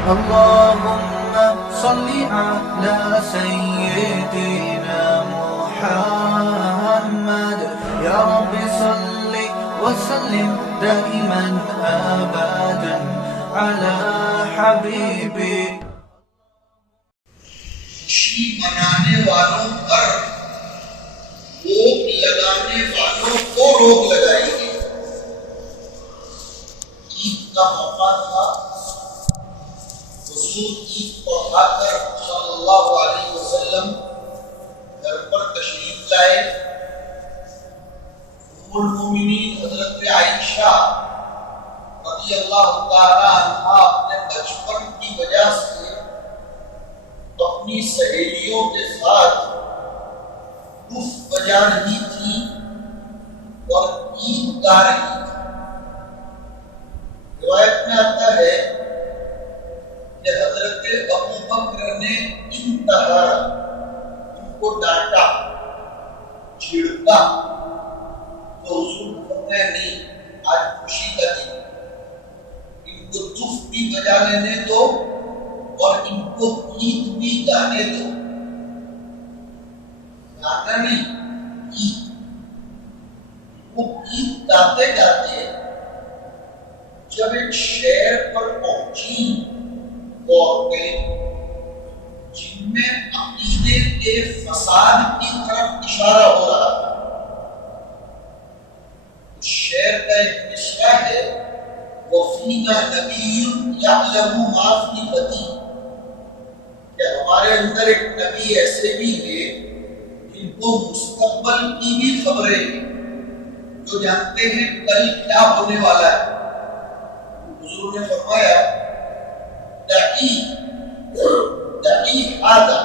اللهم صل على سيدنا محمد يا رب صل وسلم دائما أبدا على حبيبك. خوشی منانے والوں پر روک لگانے والوں کو روک لگائے گی. عید کا موقع تھا. حضور عید پڑھا کر صلی اللہ علیہ وسلم گھر پر تشریف لائے. ام المومنین حضرت عائشہ رضی اللہ تعالی عنہا اپنے بچپن کی وجہ سے اپنی سہیلیوں کے ساتھ کف بجا رہی تھی اور عید گا رہی تھی. روایت میں آتا ہے کہ حضرت ابو بکر نے انتہا ان کو ڈانٹا چھیڑتا تو حضور فرمایا نہیں آج خوشی کا دن، ان کو دف بھی بجا لینے دو اور ان کو گیت بھی گانے دو. گانا نہیں، گیت. وہ گیت گاتے گاتے جب ایک شہر پر پہنچی عورتیں جن میں عقیدے کے فساد کی طرف اشارہ ہو رہا تھا. اس شعر کا ایک مصرع ہے وَفِينَا نَبِيٌّ يَعْلَمُ مَا فِي غَدٍ، کہ ہمارے اندر ایک نبی ایسے بھی ہیں جن کو مستقبل کی بھی خبریں ہیں، جو جانتے ہیں کل کیا ہونے والا ہے. حضور نے فرمایا دعی ہذا،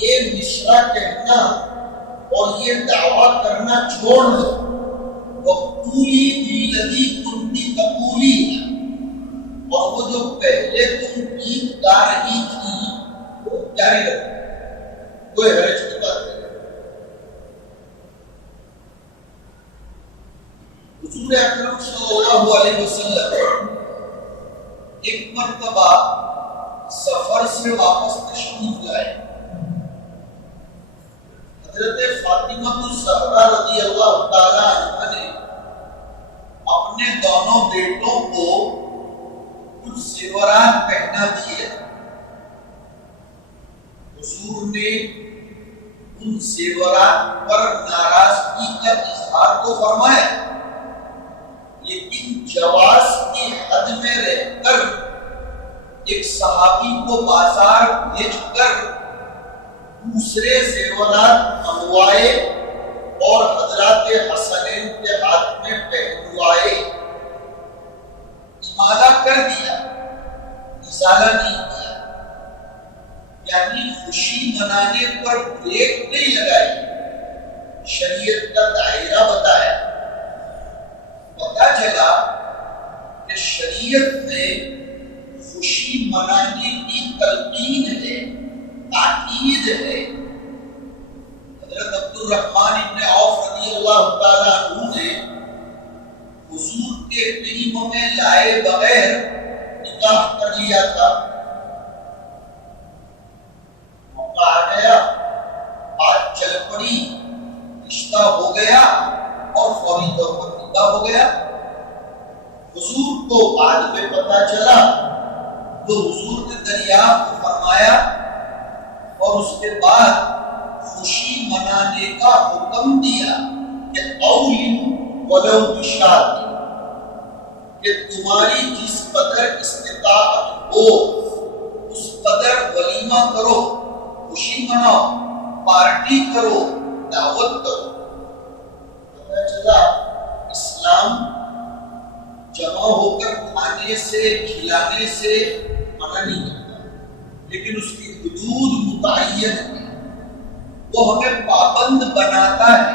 یہ مصرع کہنا اور یہ دعویٰ کرنا چھوڑ دو. وَقُولِي بِالَّذِي كُنتِ تَقُولِينَ، اور وہ جو پہلے تم گیت گا رہی تھی وہ جاری رکھو، کوئی حرج کی بات نہیں. حضور اکرم صلی اللہ علیہ وسلم ایک مرتبہ سفر سے واپس تشریف لائے. حضرت فاطمہ الزہرا رضی اللہ تعالی عنہا نے اپنے دونوں بیٹوں کو کچھ زیورات پہنا دیے. حضور نے ان زیورات پر ناراضگی کا اظہار تو فرمایا، لیکن جواز کی حد میں رہ کر ایک صحابی کو بازار بھیج کر دوسرے زیورات منگوائے اور حضرات حسنین کے ہاتھ میں پہنوائے. امالہ کر دیا، ازالہ نہیں کیا. یعنی خوشی منانے پر بریک نہیں لگائی، شریعت کا دائرہ بتایا. پتا چلا کہ شریعت میں خوشی منانے کی تلقین ہے، تاکید ہے. حضرت عبد الرحمن ابن عوف رضی اللہ تعالیٰ عنہ نے حضور کے ٹیم میں لائے بغیر نکاح کر لیا تھا. موقع آ گیا، بات چل پڑی، رشتہ ہو گیا اور فوری طور پر نکاح ہو گیا. حضور کو بعد میں پتا چلا تو حضور نے دریافت فرمایا اور اس کے بعد خوشی منانے کا حکم دیا کہ قول ولو بشاد، کہ تمہاری جس قدر استطاعت ہو اس قدر ولیمہ کرو، خوشی مناؤ، پارٹی کرو، دعوت کرو. پتہ چلا اسلام جمع ہو کر کھانے سے کھلانے سے منع نہیں کرتا، لیکن اس کی حدود متعین ہے. وہ ہمیں پابند بناتا ہے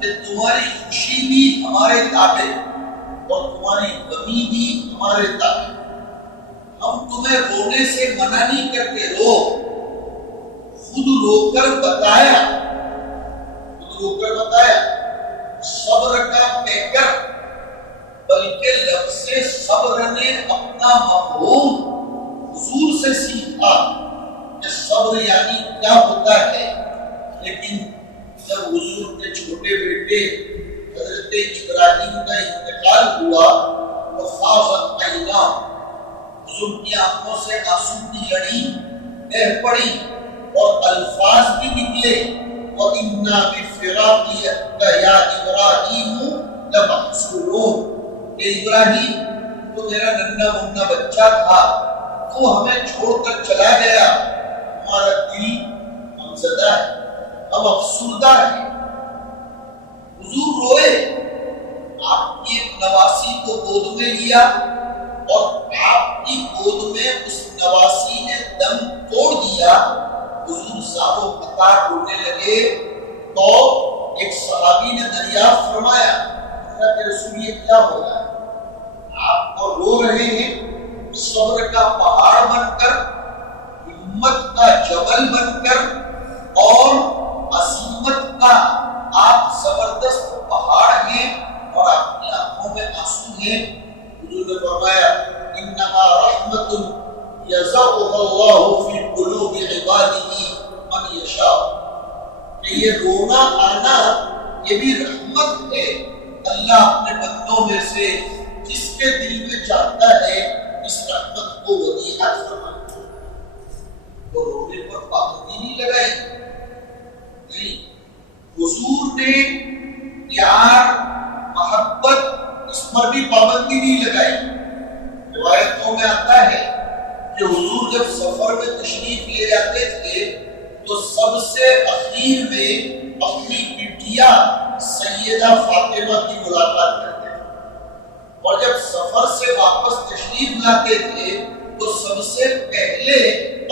کہ تمہاری خوشی بھی ہمارے تابع اور تمہاری غمی بھی ہمارے تابع. ہم تمہیں رونے سے منع نہیں کرتے، رو، خود رو کر بتایا، صبر کا پیکر بلکہ لفظ صبر نے اپنا مفہوم حضور سے سیکھا کہ صبر یعنی کیا ہوتا ہے. لیکن جب حضور کے چھوٹے بیٹے حضرت ابراہیم کا انتقال ہوا تو فاضت عینا، حضور کی آنکھوں سے آنسو کی لڑی بہہ پڑی اور الفاظ بھی نکلے، وَإِنَّا بِفِرَاقِكَ يَا إِبْرَاهِيمُ لَمَحْزُونُونَ، کہ ابراہیم تو میرا ننھا منا بچہ تھا، تو ہمیں چھوڑ کر چلا گیا، ہمارا دل غمزدہ ہے، ہم افسردہ ہیں. حضور روئے، آپ کی ایک نواسی کو گود میں لیا اور آپ کی گود میں اس نواسی نے دم توڑ دیا. حضور صاحب و قطار رونے لگے تو ایک صحابی نے دریافت فرمایا، اللہ کے رسول یہ کیا ہو رہا ہے؟ آپ کو رو رہے ہیں صبر کا پہاڑ بن کر، ہمت کا جبل بن کر اور عظمت کا آپ زبردست پہاڑ ہیں اور آپ کی آنکھوں میں آنسو ہیں. حضور نے فرمایا انما رحمت یزعها اللہ فی قلوب عبادہ من یشاء، کہ یہ رونا آنا یہ بھی رحمت ہے. اللہ اپنے بندوں میں سے جس کے دل میں چاہتا ہے اس رحمت کو ودیعت فرماتا ہے. تو رونے پر پابندی نہیں لگائی، نہیں، حضور نے پیار محبت اس پر بھی پابندی نہیں لگائی. روایتوں میں آتا ہے کہ حضور جب سفر میں تشریف لے جاتے تھے تو سب سے اخیر میں اپنی بٹیا سیدہ فاطمہ کی ملاقات کرتے تھے، اور جب سفر سے واپس تشریف لاتے تھے تو سب سے پہلے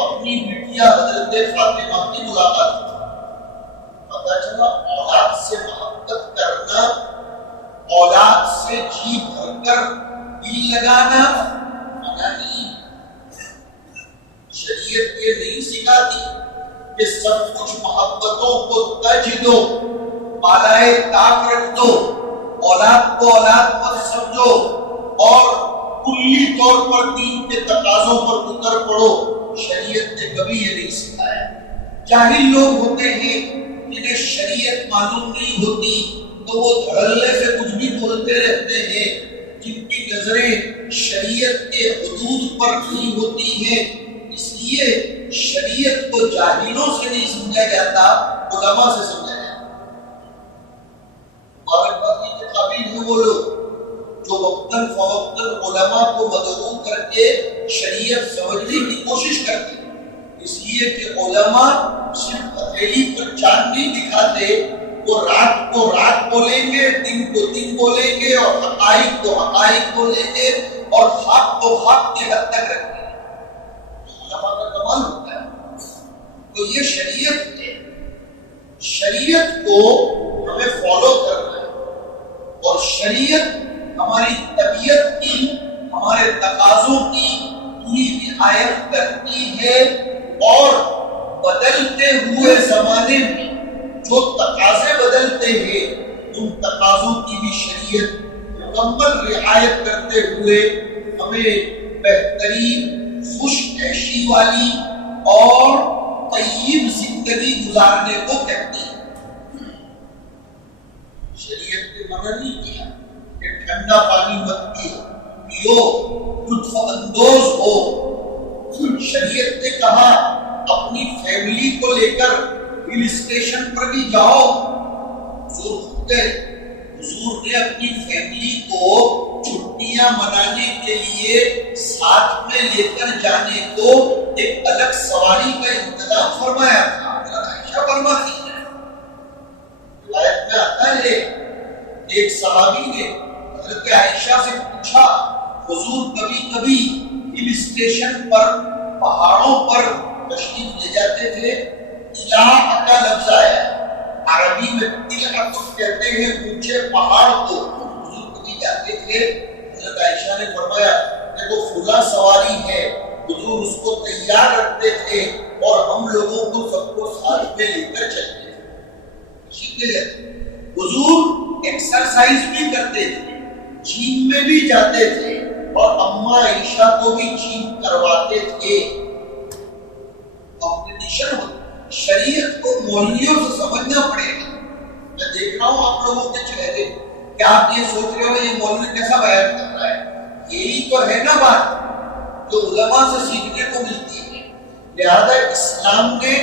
اپنی بٹیا حضرت فاطمہ کی ملاقات کرتے تھے. پتہ چلا اولاد سے محبت کرنا، اولاد سے جی بھر کر دل لگانا منع نہیں. شریعت یہ نہیں سکھاتی کہ سب کچھ محبتوں کو تج دو، بالائے طاق رکھ دو، اولاد کو اولاد مت سمجھو اور کلی طور پر دین کے تقاضوں پر اتر پڑو. شریعت نے کبھی یہ نہیں سکھایا. جاہل لوگ ہوتے ہیں جنہیں شریعت معلوم نہیں ہوتی تو وہ دھڑلے سے کچھ بھی بولتے رہتے ہیں، جن کی نظریں شریعت کے حدود پر نہیں ہوتی ہیں. اس لیے شریعت کو جاہلوں سے نہیں سمجھا جاتا، علماء سے سمجھا جاتا. مبارکبادی کے قابل ہیں وہ لوگ جو وقتاً فوقتاً علماء کو مدعو کر کے شریعت سمجھنے کی کوشش کرتے ہیں. اس لیے کہ علماء صرف ہتھیلی پر چاند نہیں دکھاتے، وہ رات کو رات بولیں گے، دن کو دن بولیں گے اور حقائق کو حقائق بولیں گے اور حق کو حق کی حد تک رکھیں گے. علماء کا کمال ہوتا ہے. تو یہ شریعت ہے، شریعت کو ہمیں فالو کرنا ہے اور شریعت ہماری طبیعت کی، ہمارے تقاضوں کی پوری رعایت کرتی ہے اور بدلتے ہوئے زمانے میں جو تقاضے بدلتے ہیں ان تقاضوں کی بھی شریعت مکمل رعایت کرتے ہوئے ہمیں بہترین خوش عیشی والی اور طیب زندگی گزارنے کو کہتی ہے. شریعت نے منع نہیں کیا کہ ٹھنڈا پانی مت پیو، لطف اندوز ہو. شریعت نے کہا اپنی فیملی کو لے کر ہل اسٹیشن پر بھی جاؤ. حضور نے اپنی فیملی کو چھٹیاں منانے کے لیے ساتھ میں لے کر جانے کو ایک الگ سواری کا انتظام فرمایا تھا. عائشہ فرماتی ہے، روایت میں آتا ہے ایک صحابی نے حضرت عائشہ سے پوچھا حضور کبھی کبھی ہل اسٹیشن پر پہاڑوں پر تشریف لے جاتے تھے، طلاع کا لفظ آیا، عربی میں طلعہ کہتے ہیں اونچے پہاڑ کو. حضور کبھی جاتے تھے، حضرت عائشہ نے فرمایا کہ وہ فلاں سواری ہے، حضور اس کو تیار رکھتے تھے اور ہم لوگوں کو سب کو ساتھ میں لے کر چلتے تھے. حضور ایکسرسائز بھی کرتے تھے. جیم میں بھی جاتے تھے اور اماں عائشہ کو بھی جیم کرواتے تھے. کمپٹیشن ہوتا. شریعت کو مولویوں سے سمجھنا پڑے گا. میں دیکھ رہا ہوں آپ لوگوں کے چہرے کہ آپ یہ سوچ رہے ہو یہ مولوی کیسا بیان کر رہا ہے. یہی تو ہے نا بات جو علماء سے سیکھنے کو ملتی ہے. لہذا اسلام نے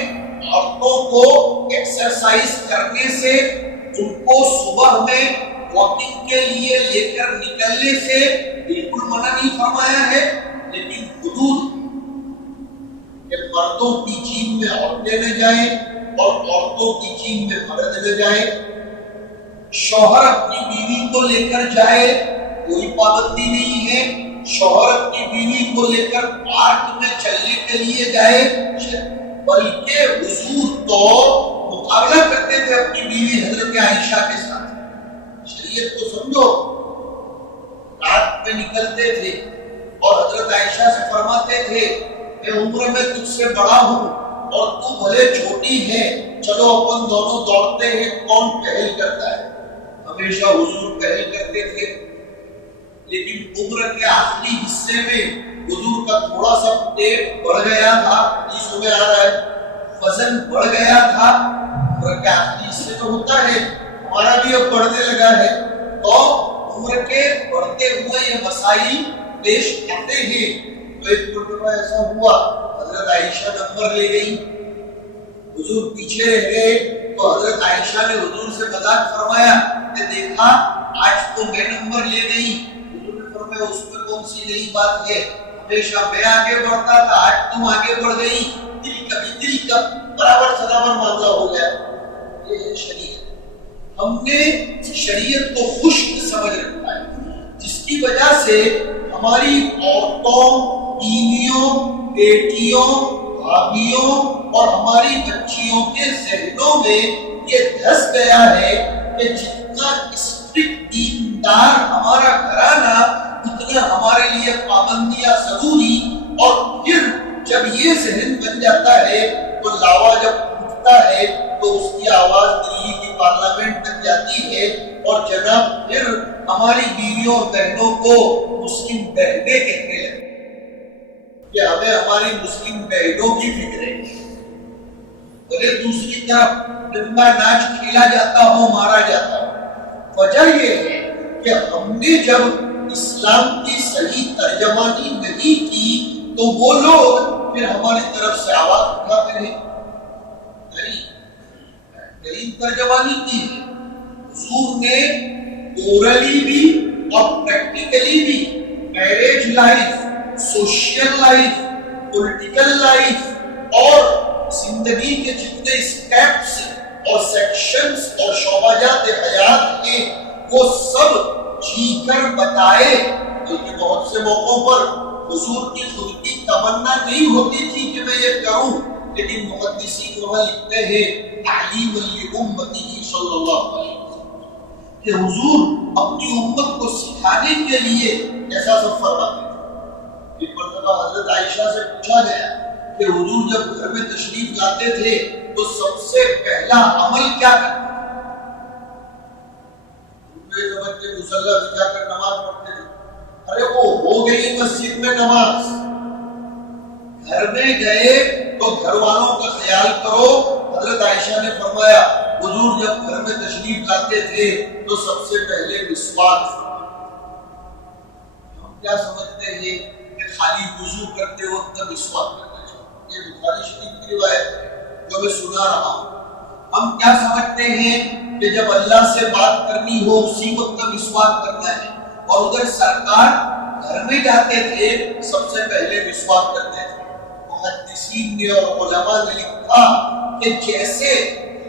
عورتوں کو ایکسرسائز کرنے سے, ان کو صبح میں واکنگ کے لیے لے کر نکلنے سے بالکل منع نہیں فرمایا ہے, لیکن حدود کہ مردوں کی جیم میں عورتیں نہ جائیں اور عورتوں کی جیم میں مرد نہ جائیں. شوہر اپنی بیوی کو لے کر جائے کوئی پابندی نہیں ہے. شوہر اپنی بیوی کو لے کر پارک میں چلنے کے لیے جائے, بلکہ حضور تو مقابلہ کرتے تھے اپنی بیوی حضرت عائشہ کے ساتھ. شریعت کو سمجھو. رات میں نکلتے تھے اور حضرت عائشہ سے فرماتے تھے میں عمر میں تجھ سے بڑا ہوں اور تو بھلے چھوٹی ہے, چلو اپن دونوں دوڑتے ہیں کون پہل کرتا ہے. ہمیشہ حضور پہل کرتے تھے, لیکن عمر کے آخری حصے میں حضور کا تھوڑا سا پیٹ بڑھ گیا تھا. حدیثوں میں آ رہا ہے وزن بڑھ گیا تھا. عمر کے آخری حصے میں ہوتا ہے, ہمارا بھی اب بڑھنے لگا ہے, تو عمر کے بڑھتے ہوئے یہ مسائل پیش آتے ہیں. تو ایک مرتبہ ایسا ہوا حضرت عائشہ نمبر لے گئی, حضور پیچھے رہ گئے, تو حضرت عائشہ نے حضور سے مذاق فرمایا کہ دیکھا آج تو میں نمبر لے گئی. حضور نے فرمایا اس میں کون سی نئی بات ہے, ہمیشہ میں آگے بڑھتا تھا, آج تم آگے بڑھ گئی. دل کا برابر صدابر معاملہ ہو گیا. یہ ہے شریعت. ہم نے شریعت کو خشک سمجھ رکھا ہے, جس کی وجہ سے ہماری عورتوں, بیویوں, بیٹیوں, بھابھیوں اور ہماری بچیوں کے ذہنوں میں یہ دھس گیا ہے کہ جتنا اسٹرکٹ دیندار ہمارا گھرانہ اتنا ہمارے لیے پابندیاں ضروری. اور پھر جب یہ ذہن بن جاتا ہے تو لاوا جب اٹھتا ہے تو اس کی آواز دلی کی پارلیمنٹ تک جاتی ہے, اور جناب پھر ہماری بیویوں اور بہنوں کو مسلم بہنیں کہنے لگے کہ ہمیں ہماری مسلم بہنوں کی فکر ہے. بھلے دوسری طرف ڈنگا ناچ کھیلا جاتا ہو, مارا جاتا ہو. وجہ یہ ہے کہ ہم نے جب اسلام کی صحیح ترجمانی نہیں کی تو وہ لوگ پھر ہماری طرف سے آواز اٹھاتے رہے. بہترین ترجمانی کی ہے. حضور نے اورلی بھی اور پریکٹیکلی بھی marriage life, social life, political life اور زندگی کے جتنے اسٹیپس اور سیکشنز اور شعبات حیات ہیں وہ سب جی کر بتائے. بلکہ بہت سے موقعوں پر حضور کی خود کی تمنا نہیں ہوتی تھی کہ میں یہ کروں, لیکن محدثین وہاں لکھتے ہیں تعلیم لامتی صلی اللہ علیہ وسلم کہ حضور اپنی امت کو سکھانے کے لیے ایسا سب فرماتے تھے. ایک مرتبہ حضرت عائشہ سے پوچھا گیا کہ حضور جب گھر میں تشریف لاتے تھے تو سب سے پہلا عمل کیا کرتے تھے؟ مصلی بچا کر نماز پڑھتے تھے. ارے وہ ہو گئی مسجد میں نماز, گھر میں گئے تو گھر والوں کا خیال کرو. حضرت عائشہ نے فرمایا حضور جب گھر میں تشریف لاتے تھے تو سب سے پہلے مسواک. ہم کیا سمجھتے ہیں کہ خالی وضو کرتے وقت مسواک کرنا چاہیے. یہ بخاری شریف کی روایت ہے جو میں سنا رہا ہوں. ہم کیا سمجھتے ہیں کہ جب اللہ سے بات کرنی ہو اسی وقت مسواک کرنا ہے, اور ادھر سرکار گھر میں جاتے تھے سب سے پہلے مسواک کرتے تھے. محدثین نے اور علماء نے لکھا کہ جیسے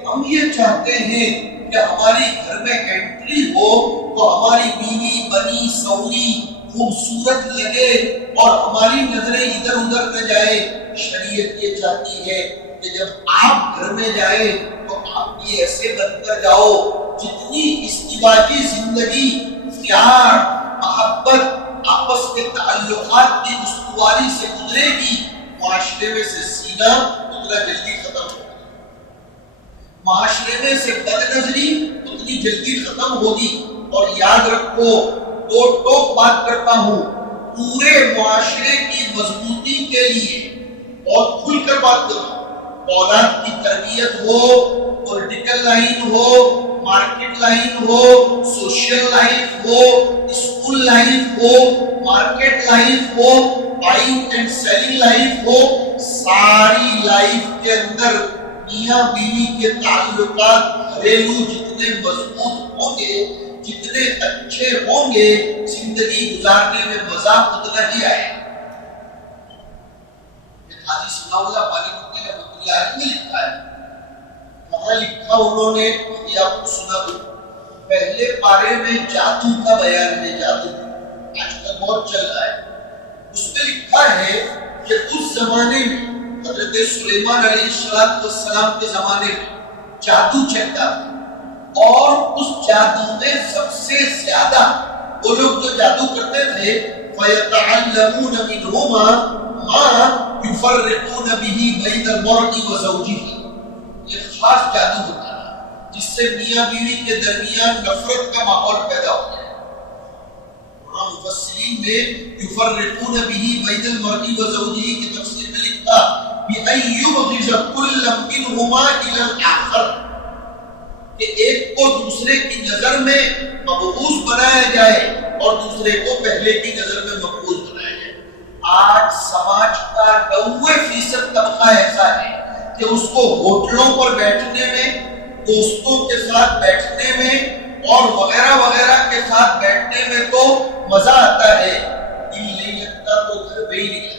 ہم یہ چاہتے ہیں کہ ہماری گھر میں انٹری ہو تو ہماری بیوی بنی سوری خوبصورت لگے اور ہماری نظریں ادھر ادھر نہ جائے, شریعت یہ چاہتی ہے کہ جب آپ گھر میں جائیں تو آپ بھی ایسے بن کر جاؤ جتنی ازدواجی زندگی, پیار, محبت, آپس کے تعلقات کی استواری سے گزرے گی, معاشرے میں سے سینہ اتنا جلدی ختم ہوگا. معاشرے میں سے بد نظری اتنی جلدی ختم ہوگی. اور یاد رکھو دو ٹوک بات کرتا ہوں پورے معاشرے کی مضبوطی کے لیے بہت کھل کر بات کروں. اولاد کی تربیت ہو، پولیٹیکل لائن ہو، مارکیٹ لائن ہو، سوشل لائف ہو، اسکول لائف ہو، مارکیٹ لائف ہو، بائنگ اینڈ سیلنگ لائف ہو، ساری لائف کے اندر میاں بیوی کے تعلقات گھریلو جتنے مضبوط ہوں گے، جتنے اچھے ہوں گے، زندگی گزارنے میں مزہ اتنا ہی آئے. حاجی ثناء اللہ پانی پتی رحمۃ اللہ علیہ نے لکھا ہے، وہاں لکھا انہوں نے، یہ آپ کو سنا دوں، پہلے پارے میں جادو کا بیان ہے. جادو آج کل بہت چل رہا ہے. اس میں لکھا ہے کہ اس زمانے میں حضرت سلیمان علیہ السلام کے زمانے میں جادو چلتا تھا، اور اس جادو میں سب سے زیادہ وہ لوگ جو جادو کرتے تھے فَيَتَعَلَّمُونَ مِنْهُمَا مَا يُفَرِّقُونَ بِهِ بَيْنَ الْمَرْءِ وَزَوْجِهِ. یہ خاص جادو ہوتا ہے جس سے میاں بیوی کے درمیان نفرت کا ماحول پیدا ہوتا ہے. مفسرین نے یفرقون به بین المرء وزوجه کی تفسیر میں لکھا بأن یبغض کل منهما الى الاخر، کہ ایک کو دوسرے کی نظر میں مبغوض بنایا جائے اور دوسرے کو پہلے کی نظر میں مقبول بنایا جائے. آج سماج کا 90% طبقہ ایسا ہے کہ اس کو ہوٹلوں پر بیٹھنے میں، دوستوں کے ساتھ بیٹھنے میں اور وغیرہ وغیرہ کے ساتھ بیٹھنے میں تو مزہ آتا ہے، دل نہیں لگتا تو گھر میں ہی نہیں لگتا.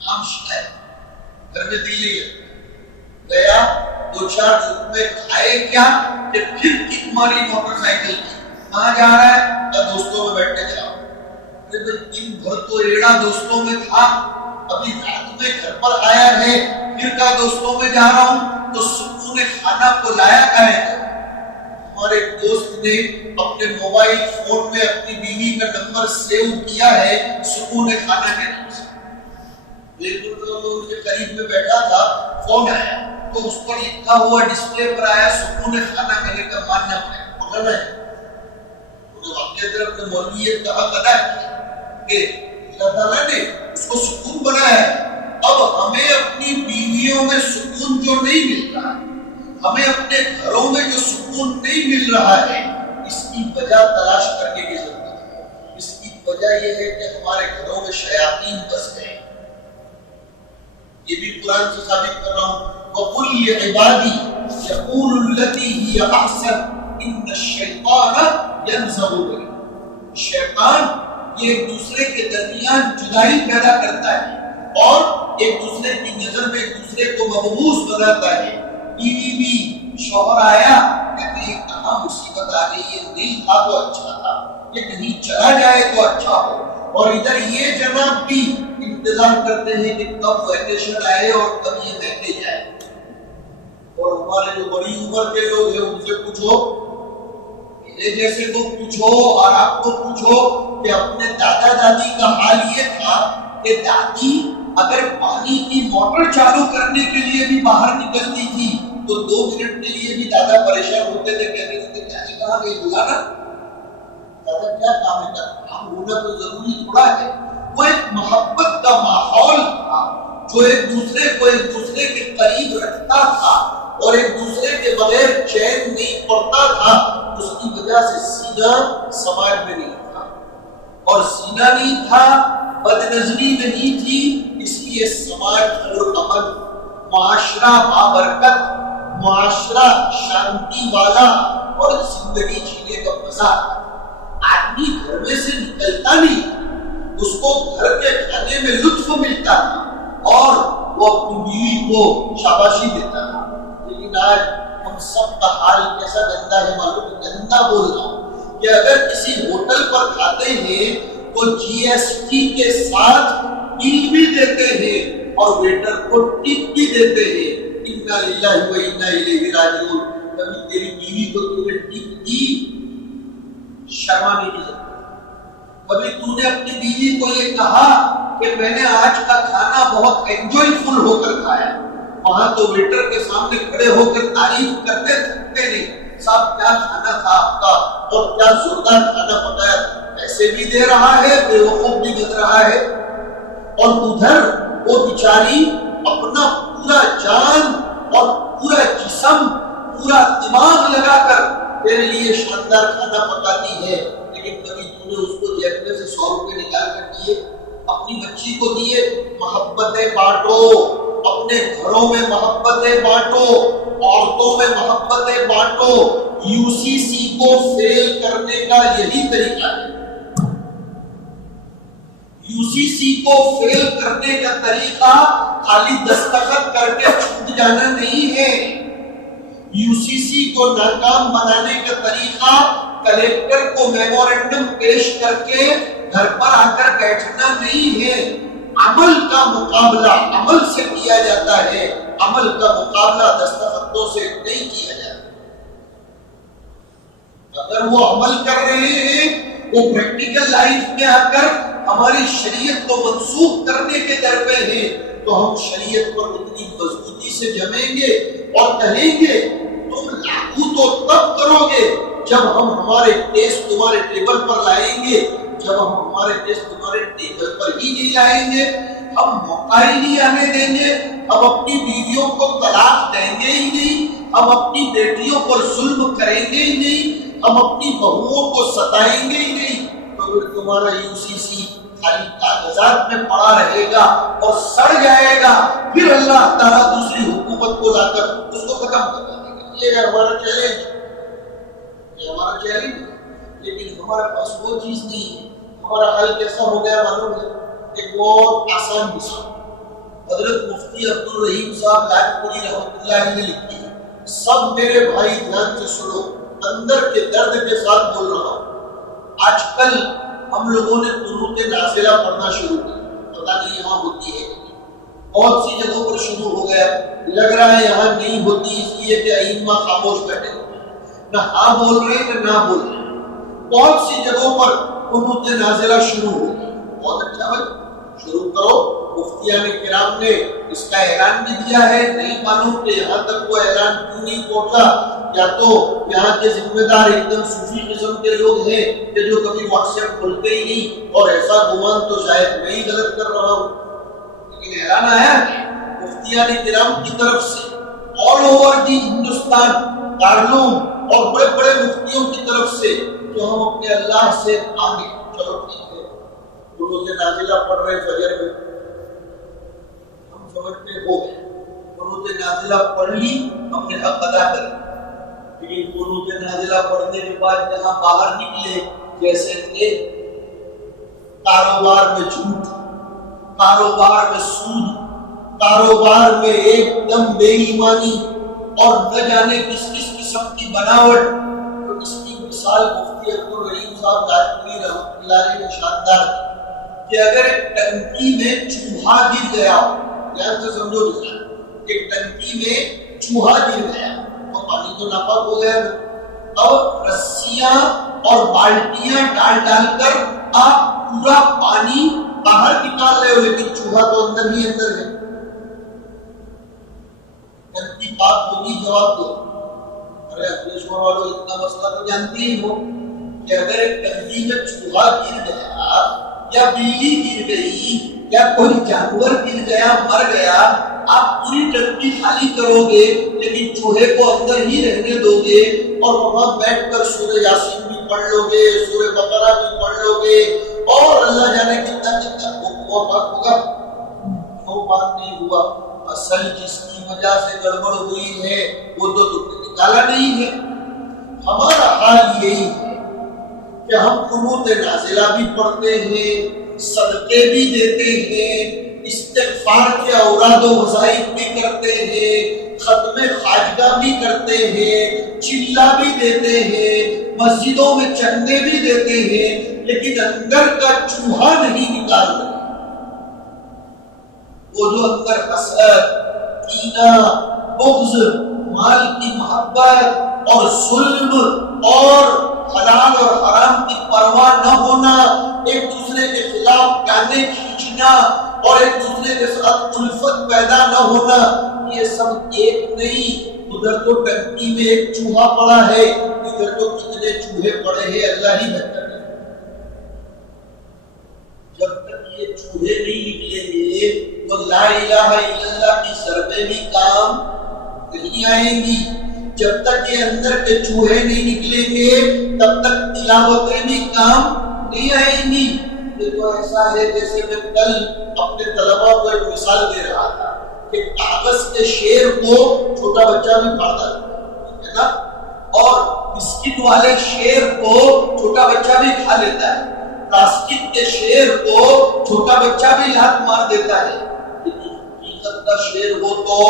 عام شکایت، گھر میں دل نہیں لگتا. گیا دو چار دن میں کھائے کیا کہ پھر کک ماری موٹر سائیکل کی. کہاں جا رہا ہے؟ دوستوں میں بیٹھنے جا رہا ہوں. دن بھر تو ایڑا دوستوں میں تھا، ابھی رات میں گھر پر آیا ہے، پھر کہا دوستوں میں جا رہا ہوں، تو سکون کھانا کو لایا کہے تو ہمارے دوست نے اپنے موبائل فون میں اپنی بیوی کا نمبر سیو کیا ہے سکون کھانا کے نام سے. ان کے قریب میں بیٹھا تھا، فون آیا تو اس پر لکھا ہوا ڈسپلے پر آیا سکون کھانا. میں نے کہا ماننا پڑے گا ہے تو اپنے طرف نے مولویت کا حق ادا کیا کہ اللہ تعالیٰ نے اس کو سکون بنایا ہے. اب ہمیں اپنی بیویوں میں سکون جو نہیں مل رہا، ہمیں اپنے گھروں میں جو سکون نہیں مل رہا ہے، اس کی وجہ تلاش کرنے کی ضرورت ہے. اس کی وجہ یہ ہے کہ ہمارے گھروں میں شیاطین بس گئے. یہ بھی قرآن سے ثابت کر رہا ہوں، وَقُلْ لِعِبَادِي يَقُولُ الَّتِي هِيَ أَحْسَنُ إِنَّ الشَّيْطَانَ يَنزَغُ بَيْنَهُمْ. شیطان یہ ایک دوسرے کے درمیان جدائی پیدا کرتا ہے اور ایک دوسرے کی نظر میں ایک دوسرے کو مبغوض بناتا ہے. بیوی بھی شوہر آیا کہتے ہیں کہاں مصیبت آ گئی ہے، نہیں تھا تو اچھا تھا، یہ کہیں چلا جائے تو اچھا ہو. اور ادھر یہ جناب بھی انتظار کرتے ہیں کہ کب ویکیشن آئے اور کب یہ بیٹھے جائے. اور ہمارے جو بڑی عمر کے لوگ ہیں ان سے پوچھو، میرے جیسے کو پوچھو اور آپ کو پوچھو کہ اپنے دادا دادی کا حال یہ تھا کہ دادی اگر پانی کی موٹر چالو کرنے کے لیے بھی باہر نکلتی تھی تو 2 منٹ کے لیے بھی دادا پریشان ہوتے تھے، کہتے تھے دادی کہاں گئی، بلانا دادا کیا کام ہے، کام ہونا تو ضروری تھوڑا ہے. وہ ایک محبت کا ماحول تھا جو ایک دوسرے کو ایک دوسرے کے قریب رکھتا تھا اور ایک دوسرے کے بغیر چین نہیں پڑتا تھا. اس کی وجہ سے زنا سماج میں نہیں تھا، اور زنا نہیں تھا، بد نظری نہیں تھی، اس لیے سماج پرامن، معاشرہ بابرکت، معاشرہ شانتی والا اور زندگی جینے کا مزہ. آدمی گھر میں سے نکلتا نہیں، اس کو گھر کے کھانے میں لطف ملتا تھا اور وہ اپنی بیوی کو شاباشی دیتا تھا. لیکن آج ہم سب کا حال کیسا گندا ہے معلوم ہے. گندا بول رہا ہوں کہ اگر کسی ہوٹل پر کھاتے ہیں تو GST کے ساتھ بل بھی دیتے ہیں اور ویٹر کو ٹپ بھی دیتے ہیں. انا للہ و انا الیہ راجعون. کبھی تیری بیوی کو تم نے ٹپ دی؟ شرمانے کی ضرورت. کبھی تم نے اپنی بیوی کو یہ کہا کہ میں نے آج کا کھانا بہت انجوائے فل ہو کر کھایا؟ وہاں تو ویٹر کے سامنے کھڑے ہو کر تعریف کرتے تھکتے نہیں، صاحب کیا کھانا تھا آپ کا اور کیا زوردار کھانا پکایا، پیسے بھی دے رہا ہے، بیوقوف بھی بن رہا ہے، اور ادھر وہ بیچاری اپنا پورا جان اور پورا جسم پورا دماغ لگا کر تیرے لیے شاندار کھانا پکاتی ہے، لیکن کبھی تو نے اس کو جیب میں سے 100 روپے نکال کر دیے، اپنی بچی کو دیے؟ محبتیں بانٹو، اپنے گھروں میں محبتیں بانٹو، عورتوں میں محبتیں بانٹو۔ یو سی سی کو فیل کرنے کا یہی طریقہ ہے۔ یو سی سی کو فیل کرنے کا طریقہ خالی دستخط کر کے چھوٹ جانا نہیں ہے۔ یو سی سی کو ناکام بنانے کا طریقہ کلیکٹر کو میمورنڈم پیش کر کے گھر پر آ کر بیٹھنا نہیں ہے۔ عمل کا مقابلہ عمل سے کیا جاتا ہے، عمل کا مقابلہ دستخطوں سے نہیں کیا جاتا۔ اگر وہ عمل کر رہے ہیں، وہ پریکٹیکل لائف میں آ کر ہماری شریعت کو منسوخ کرنے کے در پہ ہیں، تو ہم شریعت پر اتنی مضبوطی سے جمیں گے اور کہیں گے تم لاگو تو تب کرو گے جب ہم ہمارے ٹیسٹ تمہارے ٹیبل پر لائیں گے، جب ہم ہمارے ٹیسٹ تمہارے ٹیبل پر ہی نہیں لائیں گے، ہم موقع ہی نہیں آنے دیں گے، ہم اپنی بیویوں کو طلاق دیں گے ہی نہیں، ہم اپنی بیٹیوں پر ظلم کریں گے ہی نہیں، ہم اپنی بہوؤں کو ستائیں گے ہی نہیں، تو پھر تمہارا یو سی سی خالی کاغذات میں پڑا رہے گا اور سڑ جائے گا، پھر اللہ تعالیٰ دوسری حکومت کو لا کر اس کو ختم کر دے گا۔ یہ ہے ہمارا چیلنج، یہ ہمارا چیلنج ہے، لیکن ہمارے پاس وہ چیز نہیں ہے۔ ہمارا حل کیسا ہو گیا معلوم ہے؟ ایک بہت آسان مثال حضرت مفتی عبدالرحیم صاحب لاجپوری رحمۃ اللہ علیہ نے لکھی ہے۔ سب میرے بھائی دھیان سے سنو، اندر کے درد کے ساتھ بول رہا ہوں۔ آج کل ہم لوگوں نے قنوت نازلہ پڑھنا شروع کیا، پتہ نہیں یہاں ہوتی ہے، بہت سی جگہوں پر شروع ہو گیا، لگ رہا ہے یہاں نہیں ہوتی اس لیے کہ ائمہ خاموش بیٹھے ہوئے ہیں، نہ ہاں بول رہے ہیں نہ بول رہے ہیں۔ بہت سی جگہوں پر قنوت نازلہ شروع ہو گئی، بہت اچھا بھائی، شروع کرو۔ مفتیان کرام نے اس کا اعلان بھی دیا ہے، نہیں معلوم کہ یہاں تک وہ اعلان کیوں نہیں پہنچا، یا تو یہاں کے ذمہ دار ایک دم صوفی قسم کے لوگ ہیں کہ جو کبھی واٹس ایپ کھولتے ہی نہیں، اور ایسا گمان تو شاید میں ہی غلط کر رہا ہوں، لیکن اعلان آیا مفتیان کرام کی طرف سے all over the Hindustan, Darul Uloom اور بڑے بڑے مفتیوں کی طرف سے، جو ہم اپنے اللہ سے آگے چلو ٹھیک ہے، قنوت نازلہ پڑھ رہے فجر میں، ہم سمجھتے ہو گئے قنوت نازلہ پڑھ لی، ہم نے حق ادا کر، لیکن قنوت نازلہ پڑھنے کے بعد جہاں باہر نکلے جیسے تھے، کاروبار میں جھوٹ، کاروبار میں سود، کاروبار میں ایک دم بے ایمانی اور نہ جانے کس کس قسم کی بناوٹ۔ تو اس کی مثال مفتی عبدالرحیم صاحب لاجپوری رحمۃ اللہ علیہ نے شاندار کہ اگر ایک ٹنکی میں چوہا گر گیا، دھیان سے سمجھو مثال، ایک ٹنکی میں چوہا گر گیا تو پانی تو ناپاک ہو گیا، اب رسیاں اور بالٹیاں ڈال ڈال کر آپ پورا پانی باہر نکال رہے ہو، لیکن چوہا تو اندر ہی اندر ہے، ٹنکی پاک ہوگی؟ جواب دو۔ ارے اپریشور والوں اتنا مسئلہ تو جانتے ہی ہو کہ اگر ایک ٹنکی میں چوہا گر گیا یا بلی گر گئی یا کوئی جانور گر گیا مر گیا، آپ پوری ٹنکی خالی کرو گے لیکن چوہے کو اندر ہی رہنے دو گے اور وہاں بیٹھ کر سورہ یاسین بھی پڑھ لو گے، سورہ بقرہ بھی پڑھ لو گے، اور اللہ جانے کتنا کتنا وہ پاک ہوگا؟ وہ پاک نہیں ہوا۔ اصل جس کی وجہ سے گڑبڑ ہوئی ہے وہ تو تم نے نکالا نہیں ہے۔ ہمارا حال یہی ہے کہ ہم قنوت نازلہ بھی پڑھتے ہیں، صدقے بھی دیتے ہیں، استغفار کے اوراد و وظائف بھی کرتے ہیں، ختم خواجہ بھی کرتے ہیں، چلہ بھی دیتے ہیں، مسجدوں میں چندے بھی دیتے ہیں، لیکن اندر کا چوہا نہیں نکال رہے۔ وہ جو اندر حسد، کینہ، بغض، مال کی محبت اور ظلم اور حلال اور حرام کی پرواہ نہ ہونا، ایک دوسرے کے خلاف گانے کھینچنا اور ایک دوسرے کے ساتھ الفت پیدا نہ ہونا، یہ سب ایک نہیں ادھر تو ٹنکی میں ایک چوہا پڑا ہے، ادھر تو کتنے چوہے پڑے ہیں، اللہ ہی بہتر ہے۔ جب تک یہ چوہے نہیں نکلیں گے تو لا الہ الا اللہ کی ضربیں بھی کام نہیں آئیں گی۔ جب تک یہ اندر کے چوہے نہیں نکلیں گے تب تک تلاوتیں بھی کام نہیں آئیں گی۔ یہ تو ایسا ہے جیسے میں کل اپنے طلباء کو ایک مثال دے رہا تھا کہ کاغذ کے شیر کو چھوٹا بچہ بھی پڑھتا ہے نا، اور بسکٹ والے شیر کو چھوٹا بچہ بھی کھا لیتا ہے، پلاسٹک کے شیر کو چھوٹا بچہ بھی لات مار دیتا ہے، لیکن حقیقت کا شیر ہو تو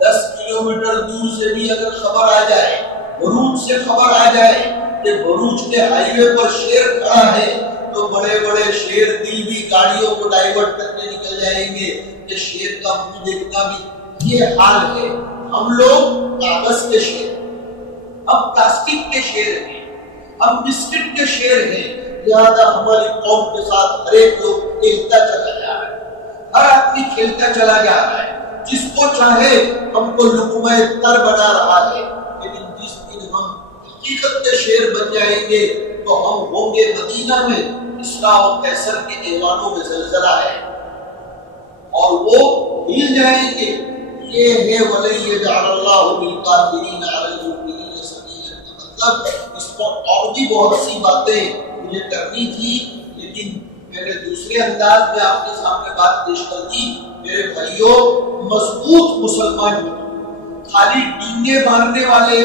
10 کلومیٹر دور سے بھی اگر خبر آ جائے، بھروچ سے خبر آ جائے کہ بھروچ کے ہائی وے پر شیر کھڑا ہے، تو بڑے بڑے شیر دل بھی گاڑیوں کو ڈائیورٹ کرنے نکل جائیں گے کہ شیر کا منہ دیکھنا بھی۔ یہ حال ہے، ہم لوگ کاغذ کے شیر، ہم پلاسٹک کے شیر ہیں، ہم بسکٹ کے شیر ہیں، لہذا ہماری قوم کے ساتھ ہر ایک لوگ کھیلتا چلا جا رہا ہے، ہر آدمی کھیلتا چلا جا رہا ہے، جس کو چاہے ہم کو لقمہ تر بنا رہا ہے، لیکن جس دن ہم حقیقت کے شیر بن جائیں گے تو ہم ہوں گے مدینہ میں اسراء و قیصر کے ایوانوں میں زلزلہ ہے اور وہ ہل جائیں گے۔ یہ ہے وَلَن يَجْعَلَ اللَّهُ لِلْكَافِرِينَ عَلَى الْمُؤْمِنِينَ سَبِيلًا کا مطلب اس پر اور بھی بہت سی باتیں مجھے کرنی تھی، لیکن میں نے دوسرے انداز میں آپ کے سامنے بات پیش کر دی۔ میرے بھائیوں، مضبوط مسلمان بنو، خالی ڈینگے مارنے والے،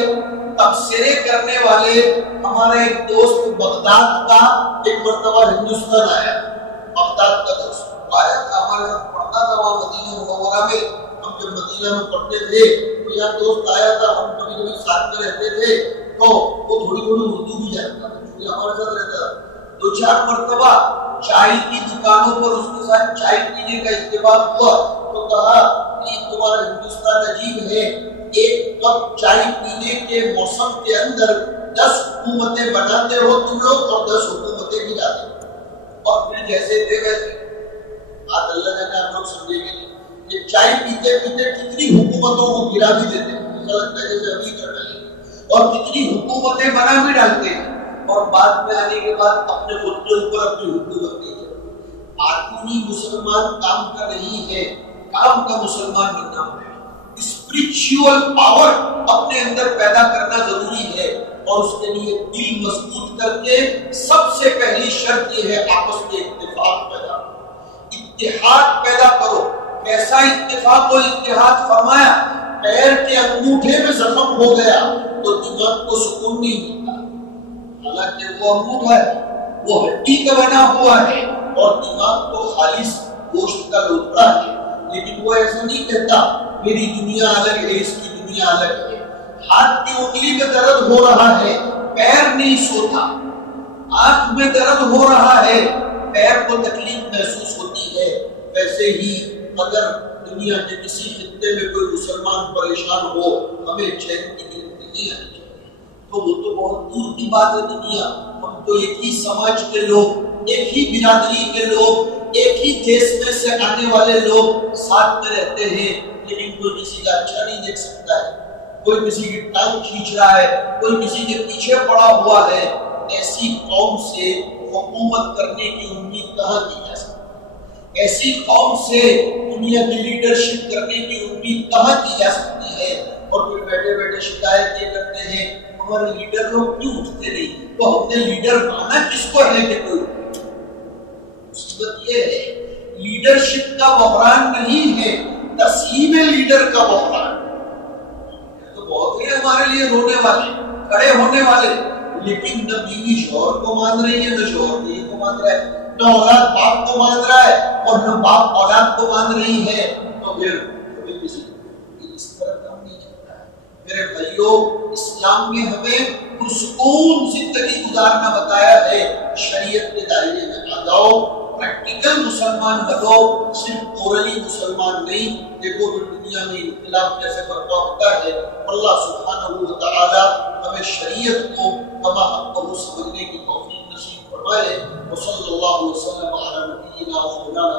تبصرے کرنے والے۔ ہمارا ایک دوست بغداد کا ایک مرتبہ ہندوستان آیا، بغداد کا دوست آیا تھا، ہمارے ساتھ پڑھتا تھا وہاں مدینہ منورہ میں۔ ہم جب مدینہ میں پڑھتے تھے تو یہاں دوست آیا تھا، ہم کبھی کبھی ساتھ میں رہتے تھے تو وہ تھوڑی تھوڑی اردو بھی جانتا تھا کیونکہ ہمارے ساتھ رہتا تھا۔ 2-4 مرتبہ چائے کی دکانوں پر اس کے ساتھ چائے پینے کا اتفاق ہوا تو کہا کہ تمہارا ہندوستان عجیب ہے، ایک کپ چائے پینے کے موسم کے اندر 10 حکومتیں بناتے ہو تم لوگ اور 10 حکومتیں گراتے ہو، اور پھر جیسے تھے ویسے۔ بات اللہ جانے آپ لوگ سمجھے گے کہ چائے پیتے پیتے کتنی حکومتوں کو گرا بھی دیتے ہیں، مجھے لگتا ہے جیسے ابھی کر رہے ہیں، اور کتنی حکومتیں بنا بھی ڈالتے ہیں، اور بعد میں آنے کے بعد اپنے خود کے اوپر اپنی حکومت نہیں ہے۔ آدمی مسلمان کام کا نہیں ہے، کام کا مسلمان بننا ہے۔ اسپرچول پاور اپنے اندر پیدا کرنا ضروری ہے، اور اس کے لیے دل مضبوط کر کے سب سے پہلی شرط یہ ہے آپس میں اتفاق پیدا کرو، اتحاد پیدا کرو۔ کیسا اتفاق و اتحاد فرمایا؟ پیر کے انگوٹھے میں زخم ہو گیا تو دماغ کو سکون نہیں ملتا، حالانکہ وہ انگوٹھا ہے، وہ ہڈی کا بنا ہوا ہے اور دماغ تو خالص گوشت کا لوتھڑا ہے، لیکن وہ ایسا نہیں کہتا میری دنیا الگ ہے اس کی دنیا الگ ہے۔ ہاتھ کی انگلی میں درد ہو رہا ہے، پیر نہیں سوتا، آنکھ میں درد ہو رہا ہے، پیر کو تکلیف محسوس ہوتی ہے۔ ویسے ہی اگر دنیا کے کسی خطے میں کوئی مسلمان پریشان ہو، ہمیں چین کی نیند نہیں آنی چاہیے، تو وہ تو بہت دور کی بات ہے۔ دنیا ہم تو ایک ہی سماج کے لوگ، ایک ہی برادری کے لوگ، ایک ہی دیش میں سے آنے والے لوگ ساتھ میں رہتے ہیں، لیکن کوئی کسی کا اچھا نہیں دیکھ سکتا ہے، کوئی کسی کی ٹانگ کھینچ رہا ہے، کوئی کسی کے پیچھے پڑا ہوا ہے۔ ایسی قوم سے حکومت کرنے کی امید کہاں کی جا سکتی؟ ایسی قوم سے دنیا کی لیڈرشپ کرنے کی امید کہاں کی جا سکتی ہے؟ اور پھر بیٹھے بیٹھے شکایت یہ کرتے ہیں ہمارے لیڈر لوگ کیوں اٹھتے نہیں؟ تو ہم نے لیڈر مانا کس کو ہے کہ کوئی؟ مصیبت یہ ہے لیڈرشپ کا بحران نہیں ہے، تسلیم لیڈر کا بحران۔ تو بہت ہی ہمارے لیے رونے والے، کھڑے ہونے والے، لیکن نہ بیوی شوہر کو مان رہی ہے، نہ شوہر بیوی کو مان رہا ہے، نہ اولاد باپ کو مان رہا ہے اور نہ باپ اولاد کو مان رہی ہے، تو پھر کبھی کسی اس طرح کام نہیں چلتا ہے۔ میرے بھائیوں، اسلام میں ہمیں پرسکون زندگی گزارنا بتایا ہے۔ شریعت کے دائرے میں آ جاؤ، پریکٹیکل مسلمان بنو، صرف اورلی مسلمان نہیں۔ دیکھو کہ دنیا میں انقلاب کیسے برپا ہوتا ہے۔ اللہ سبحانہ و تعالی ہمیں شریعت کو کما حقہ سمجھنے کی توفیق نصیب فرمائے۔ وصلی اللہ وسلم علی نبینا و مولانا